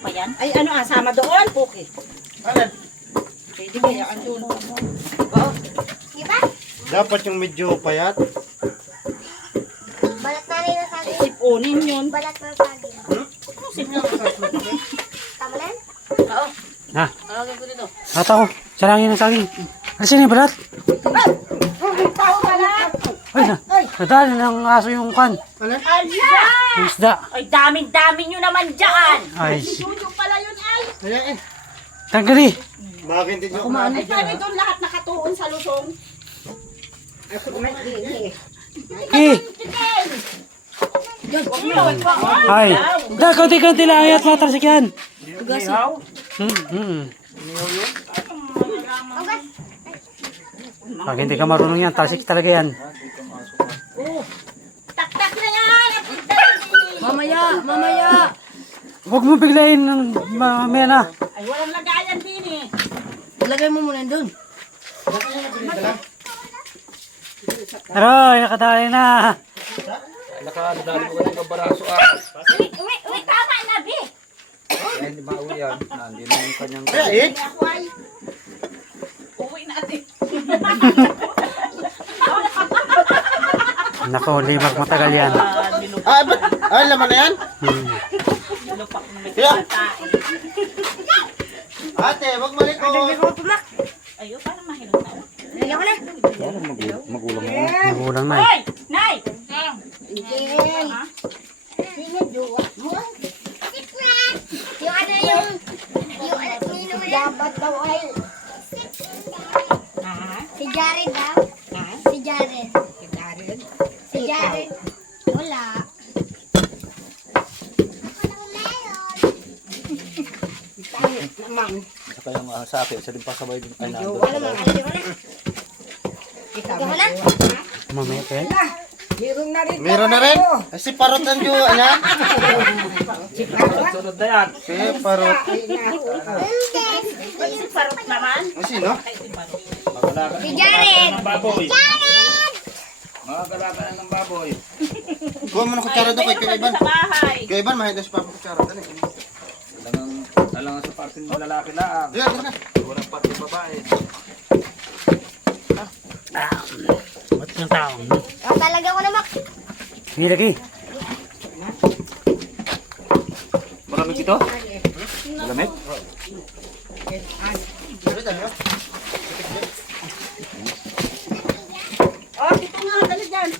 pa yan? Ay, ano sama doon? Puki. Alin? Pwede kaya andun. Oh. Diba? Dapat yung medyo payat. Balat na rin ang saging. Sipunin yun. Balat na ang saging. Tama na yan? Oo. Ha? Tawagin ko dito. Ata ko. Sarangin ang saging. Alisin yung balat. Tao ka lang. Ay na. Nadali ng aso yung kan. Alin? Ala! Yung isda. Ay, daming-dami nyo naman dyan. Ay. Yung pala yun ay. Ayan eh. Tanggali. Bakit hindi nyo Ay, kami doon lahat nakatuon sa lusong. Ako naman, hindi. Eh. Ay. Da, konti-konti lang. Ayat matrasik yan. Pag hindi ka marunong yan, tasik talaga yan. Tak-tak na yan. Mamaya. Huwag mo biglayin ng mamaya na. Ay, walang lagayan din eh. Ilagay mo muna doon. Aroy, nakadali na. Nakadali ko ng kabaraso Uy, tama na, Bi. hindi mauwi yan. Hindi na yung kanyang... Kaya eh. Ako ay. Uwi natin. Nako, hindi matagal yan. Ah, ba't? Ay, laman na yan? Kaya. Ate, wag malikot. Ayo, parang mahirap na. Lagyan ko na. Magulang mo. Magulang na eh. Hoy! Nay! Yung ano yung nino mo yan? Dapat daw ay. Si Jared daw. Si Jared. Si Jared. Wala. Sa kayang sa akin, sa din pasabay din kayo na. Wala mo. Lagyan mo na. Mamaya pa yan. Meron na rin. Ay, si Parot ang Diyo. Ayan. Sunod na yan. Si Parot. Si Parot naman. Ay, sino? Si Jared. Baboy. Mga galakan ng baboy. Kuha mo na kutsara doon kay Kuya Iban. Sa bahay. Kuya Iban, mahina si Papa kutsara doon eh. Alangan sa parte ng lalaki lang. Diyan, diyan na. Walang parte babae. Ba't yung tao? Talaga ko na, Mak. Sige lagi. Malamig ito? Malamig? Sabi tayo. Oh, dito nga, dali dyan.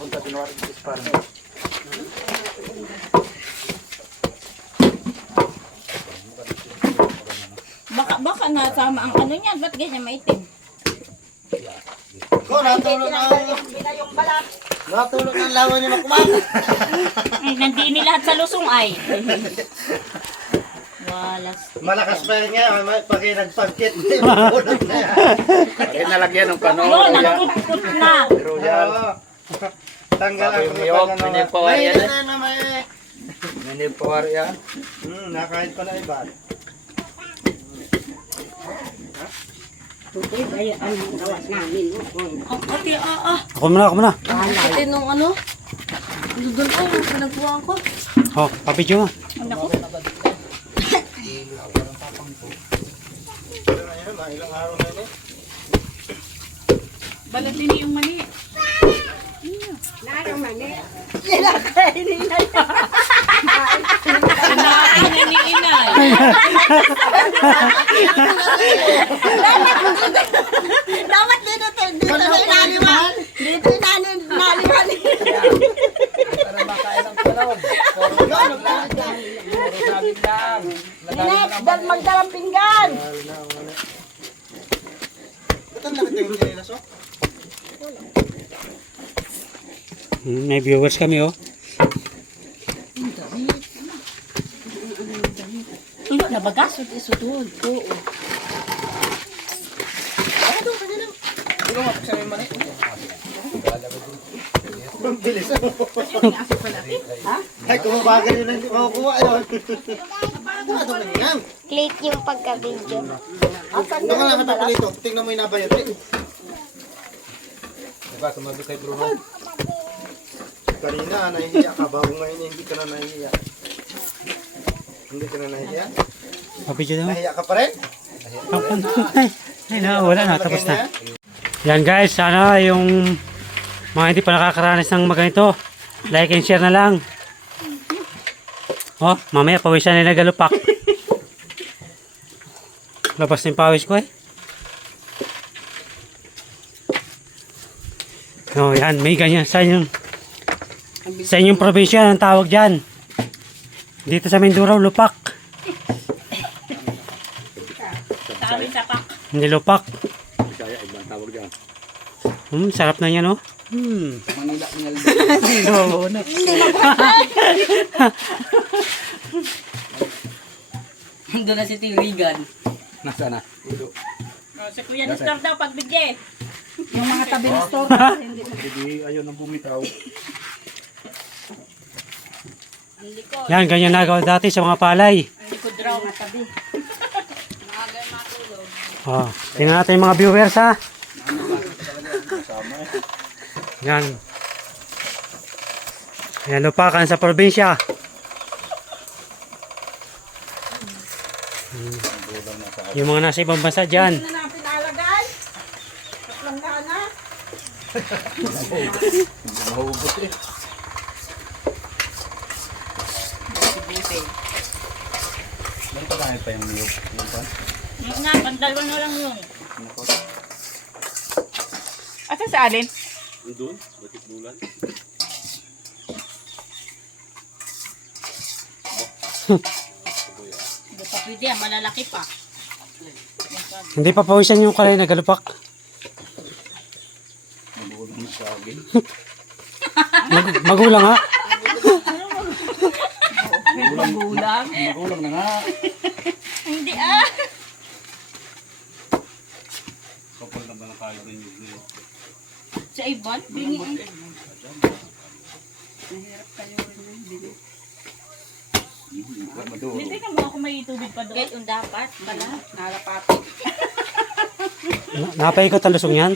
Punta tinawarin ko sa parang. Baka nasama ang ano niyan. Ba't ganyan maitim? Ko, natulog Binayong balat. Natulog ng lawan ni Makmak. Ay, nandini lahat sa lusong ay. Walas. Malakas pa rin nga. Pag nagpagkit, hindi makulog na yan. Bakit nalagyan ng kano? Yun, nagkukut na. Royal. Oo. Tanggal Sabi ang mo yun, minipawar yan eh. May na may. Minipawar yan. Nakahit pa na iba. Ako muna, ako muna. Ito nung ano? Doon ko, pinagpuan ko. Oh, papidyo mo. Ilang araw na yun eh. Balat din yung mani. Kinain ni inay. Dapat dito na inaliman. Dito inaliman. Para makain ng kanon. Puro sabing lang. Puro sabing lang. Dal magdalang pinggan. Ba't ang laki ng chinelas oh? May viewers kami oh. Ilo na baga? Sutod. Oo. Ang bilis oh. Ay, kumabagal yun ang hindi makukuha yun. Ano ba yan? Click yung pagka-video. Doon ka lang katapalito. Tingnan mo yung nabayot. Diba, sumabi kay Bruno. Kanina, nahihiya ka. Bago ngayon, hindi ka na nahihiya. Hindi ka na nahiya? Papidyo daw. Nahiya ka pa rin? Ay, wala na. Tapos na. Yan guys, sana yung mga hindi pa nakakaranas ng maganito, like and share na lang. Oh, mamaya pawisan na nagalupak. Labas na yung pawis ko eh. Oh, yan, may ganyan sa inyong probinsya ang tawag dyan. Dito sa Mindoro, lupak. Sabi sa pak. Hindi lupak. Kaya ibang tawag dyan. Sarap na yan, oh. Manila, Sino? Doon na si Tirigan. Nasa na? Si Kuya Nestor daw pagbigay. Yung mga tabi ng store. Hindi ayaw nang bumitaw. Ang likod. Yan, ganyan nagawa dati sa mga palay. Ang likod raw. Mga tabi. Oh, tingnan natin yung mga viewers, ha. Yan. Yan, lupakan sa probinsya. Yung mga nasa ibang bansa dyan. Ano na ang pinalagay? Tatlong gana. Mahubos eh. Meron pa tayo pa yung niyog. Yung nga, pandalwa na lang yun. Asa sa alin? Doon? Bakit bulan? Hindi pa pwede yan, malalaki pa. Hindi pa pawisan yung kalay na galupak. Magulang sa akin. Magulang, ha. Magulang. Magulang na nga. Hindi ah. Kapal na ba na tayo ng niyog niyo? Sa Ivan, bingi. Maduro. Hindi ka mo ako may tubig pa doon. Yung dapat pala. Nalapati. Napaikot ang lusong yan.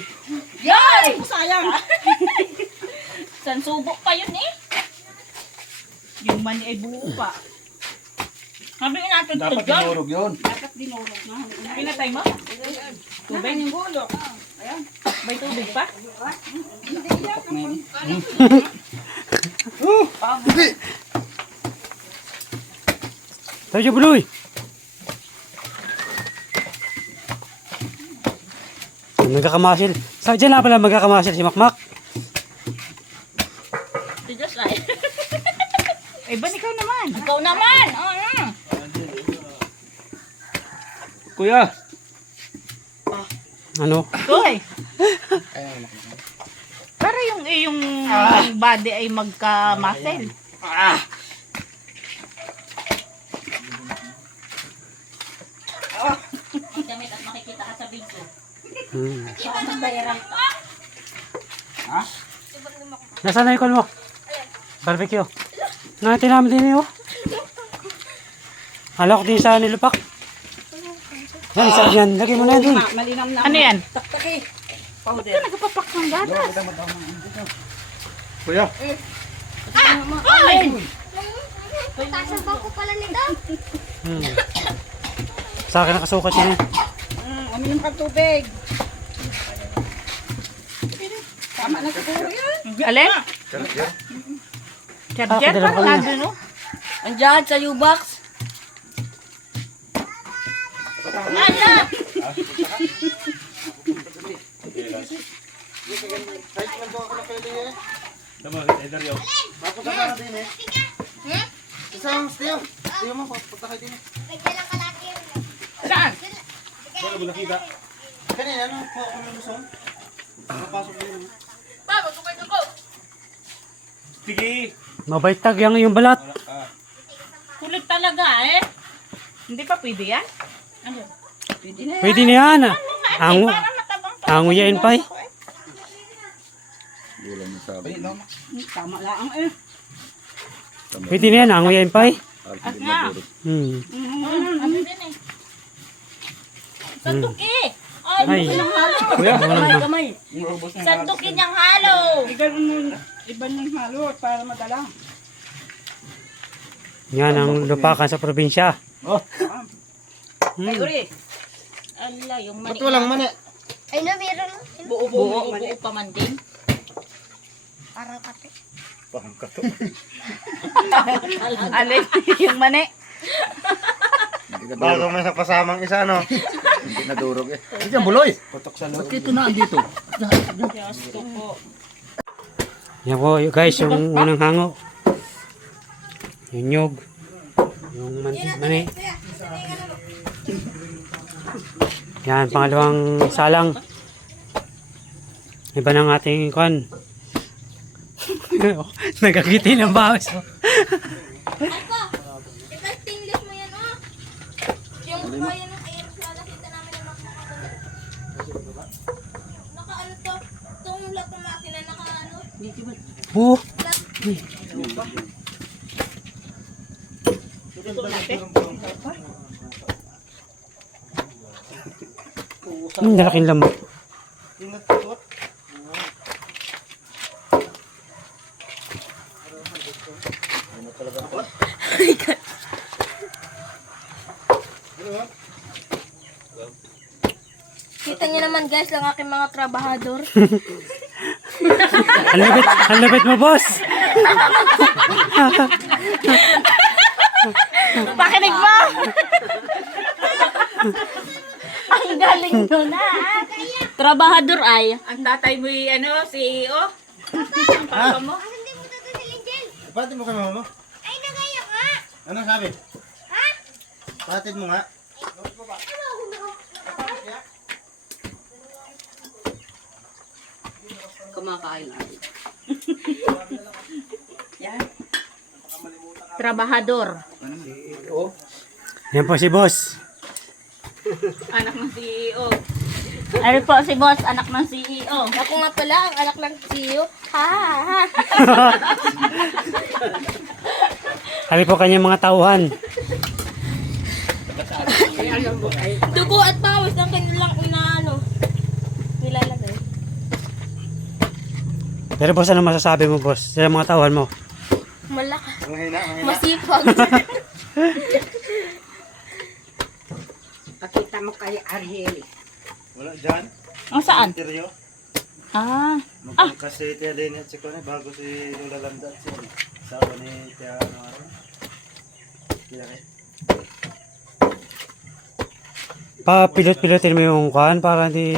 Yay! Sayang. San subok pa yun eh. Yung mani ay buo pa. Sabi nga natin ito Dapat dyan. tinurog yun. Dapat dinurog na. Pinatay mo? Tubig yung gulo. Ayan. May tubig pa? Tayo dyan, Buloy. Magkakamasil. Sa dyan na pala magkakamasil si Makmak. Si Diyos ay. Eh, ba ikaw naman? Ikaw naman. Oo. Kuya! Ano? Toy. Para yung iyong body ay magka-muscle. Damit at makikita ka sa video. Hmm. Magbayaran ka. Nasaan na yung call mo? Barbecue. Natin namin din yun. Alok din sa nilupak. Yan, isa yan. Lagay mo na yan din. Malinam na. Ano yan? Taktaki. Ito nagpapak ng gatas. Kuya! Ay! Taas ang bangko pala nito. Hmm. Sa akin nakasukat yun eh. Uminom ka tubig. Tama na siguro yan. Alin? Charger dala pa ko nga yun. dun, no? Andiyan sa U-Box. Ala! Tama, Eder yun. Mapunta ka na din eh. Isang Steve. Steve mo, punta kayo din eh. Nagdala lang kalaki yun. Saan? Saan mo nakita? Kanina, ano po ako ng lusong? Napasok din eh. Baba, tukay ko. Sige! Mabait tag yung balat. Kulit talaga eh. Hindi pa pwede yan? Ano? Pwede na. Pwede na yan. Ango. Para matabang pa. Anguyain pa eh. Gulang mo sabi. Tama lang eh. Pwede na yan. Anguyain pa eh. At nga. Hmm. Ano din eh. Santuki! Ay, Ay. ng halo. Kuya! Kamay. Santuki niyang halo. Iba ng halo para madala. Yan ang lupakan sa probinsya. Ay, uri. Ala, yung Ba't walang mani? Ay na, meron. Buo-buo. buo pa man din. Parang kate. Alin, yung mani. Bago may pasamang isa, no? Hindi nadurog eh. Hindi yan, buloy. Putok sa loob. Ito na, dito. Yan po guys, yung unang hango. Yung nyog. Yung mani. Yan, pangalawang salang. Iba ng ating kwan. Nagagiti ng bawas. Ito, stainless mo yan, oh. Yung kaya ng air, nakita namin ng mga naka-ano to, itong lahat ng makina, naka-ano. Oh, lalaking lamok. Kita niyo naman guys, ang aking mga trabahador. Ang lapit mo, boss. Pakinig mo! Ang galing mo na. Trabahador ay. Ang tatay mo yung CEO. Ang papa mo. Hindi mo tatasilin, Jel. Patid mo kay mama mo. Ay, nagaya ka. Ano sabi? Ha? Patid mo nga. Kumakain. Yan. Trabahador. Yan po si boss. Anak ng CEO. Ano po si boss, anak ng CEO. Ako nga pala, ang anak ng CEO. Ha, ha, ha. Kami po kanyang mga tauhan. Dugo at pawis ang kanilang nilalagay. Pero boss, ano masasabi mo, boss? Sa mga tauhan mo? Malakas. Ang hina, ang hina. Masipag. Pakita mo kay Ariel. Wala dyan. Ang saan? Interior. Ah. Kasi Tia Lene at si Kone, bago si Lola Landa at si sawa ni Tia ano ano. Tia Lene. Pa-pilot-pilotin mo yung kwan para hindi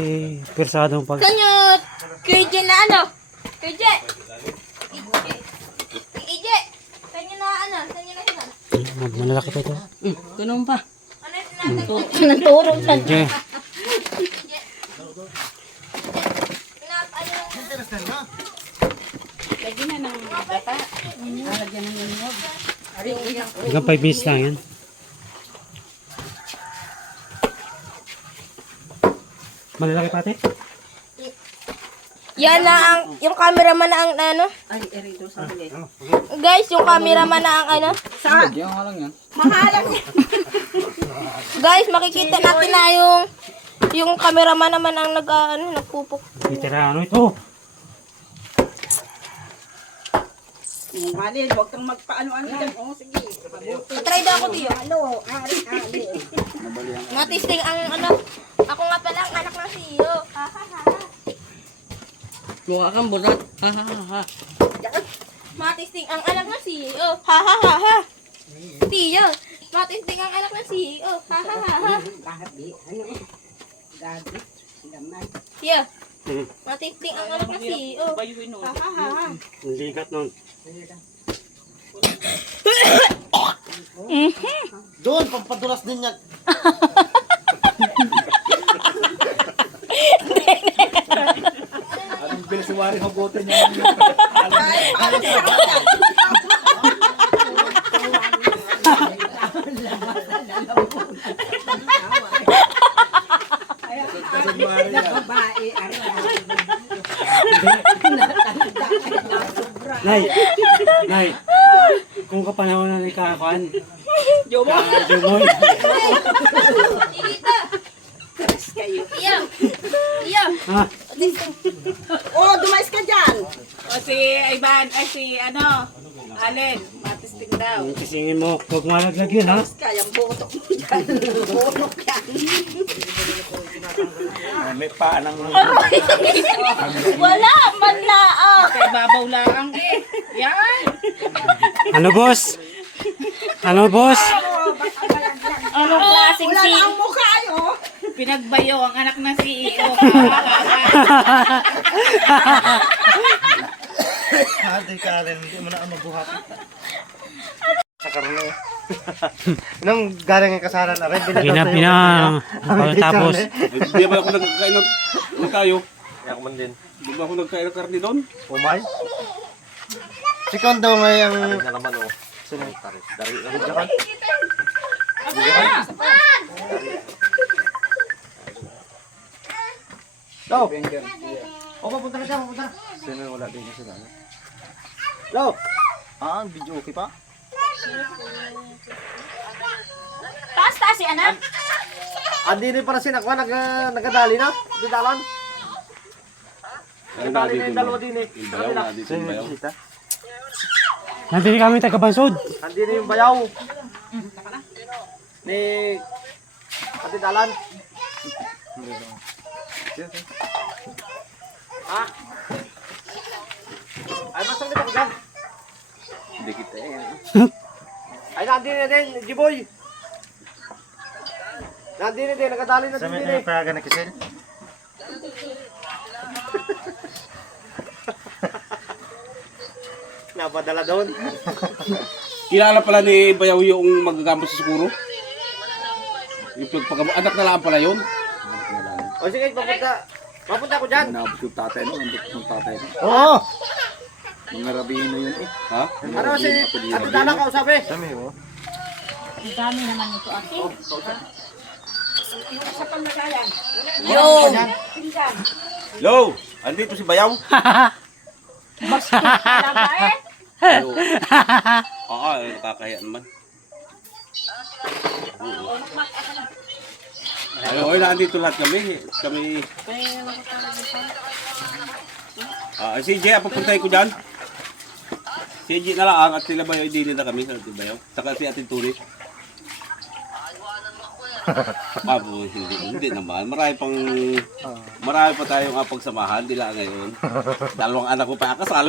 pirsadong pag... Kanyot! KJ na ano? KJ! KJ! Kanya na ano? Kanya na sila. Malalaki pa ito. Ganun pa. Ano yung sinabi? Nagturo sa Okay. Lagyan na ng gata. Lagyan na ng nyog. Hanggang 5 minutes lang yan. Malalaki pati? Yan na ang, yung cameraman na ang ano. Ay, erito sa huli. Guys, yung cameraman na ang ano. Saan? Diyan ka lang yan. Mahalang niya. Guys, makikita natin na yung cameraman naman ang nagpupok. Itira ano ito? Malin, huwag kang magpaano-ano dyan. Oo, sige. Try daw ako diyo. Ano? Ali. Matisting ang ano. Ako nga pala ang anak ng CEO. Ha ha ha. mukha kang burat. Ha ha ha. Matisting ang anak ng CEO. Ha ha ha ha. Tiyo. Matisting ang anak ng CEO. Ha ha ha ha. Tiyo. Matisting ang anak ng CEO. Ha ha ha ha. Ang ligat nun. Doon, pampadulas din yan. Anong bilis si Wari hagutin niya? Kasi Wari yan. Nay! Nay! Kung kapanahon na ni Kakuan. Jomo. Jumoy. Tita. Kayo. Tiyo. Tiyo. Ha? Oh, dumayas ka dyan. O si Ivan, ay si ano, Allen. Matis Kunting daw. Kisingin mo. Huwag malaglag yun, ha? Kayang botok mo dyan. Bonok yan. May paanang Wala man na ah. Kay babaw lang eh. Yan. Ano, boss? Ano, boss? Anong klaseng Wala si... na ang mukha ayo. Pinagbayo ang anak ng CEO. Hati ka rin, hindi mo na mabuhat. Sa karne. Nung galing ang kasaran na rin, Pinang. Tapos, Hindi ba ako nagkain ng tayo? Ako man din. Hindi ba ako nagkain ng karne doon? Umay? Si Kondo ngayong... Dari na naman oh. Sino yung taris? Dari na rin dyan. Lo! O, papunta na dyan, papunta na. Sino wala din na sila? Lo! Ah, video okay pa? Taas si anak. Andi rin para sinakwa, nagadali na? Didalan? Nagadali na yung dalawa din eh. Yung bayaw na dito yung bayaw. nandito kami taga-bansod. Andi na yung bayaw. Ni... Ati dalan. Ah? Ay, masang nito ko dyan. Hindi kita eh. Ay, nandito na din, Jiboy. Nandito na din, nakadali na din din eh. Peraga na kisil? Napadala doon. Kilala pala ni Bayaw yung magagamot sa siguro? Yung pagpagamot. Anak na lang pala yun. O sige, papunta. Papunta ko dyan. Nabot yung tatay no? Nabot yung tatay no? Oo. Mga rabihin na yun eh. Ha? Ano si Ate Dala ka usabi? Dami mo. Ang dami naman ito ate. Sa pamagayan. Yo. Hello! Andito si Bayaw? Talaga eh. Hello. Oo, nakakahiya naman. Ay, okay, nandito lahat kami. Si Jay, papuntay ko dyan. Si Jay na lang at sila Bayaw, hindi na kami sa Ate Bayaw. Saka si Ate Tuli. Hindi naman. Marami pa tayong pagsamahan. Di lang ngayon. Dalawang anak ko pa kasal.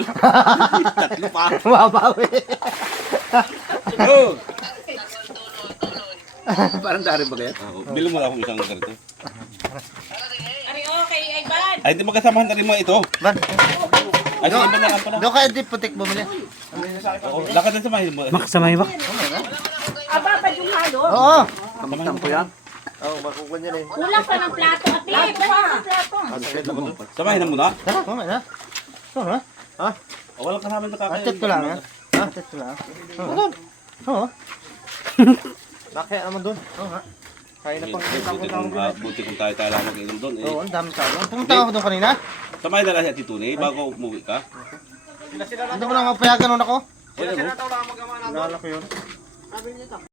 Tatlo pa. Mabawi. Oh! Parang dari ba kaya? Bilang mo lang akong isang ganito. Ari okay, ay ban. Ay, di magkasamahan na rin mo ito. Ban. Ay, sa iba na lang pala. Doon kaya di putik bumili. Oo, lakad na samahin mo. Makasamay ba? Aba pa yung halo. Oo. Samahan mo yan. Oo, makukuha niya rin. Kulang pa ng plato ate. Kulang ng plato. Samahin na muna. Tara, kumay na. Oo, ha? O, walang ka namin nakakain. Atit ko lang, ha? Ha? Atit ko lang. Oo. Oo. Nakaya naman doon. Oo, ha? Kaya na pang Buti kung tayo lang mag-inom doon eh. Oo, ang dami tao. Pumunta ako doon kanina. Samahin na lang si Ate Tuni bago umuwi ka. Hindi ko lang mapayagan nun ako. Wala mo. Nalala ko yun.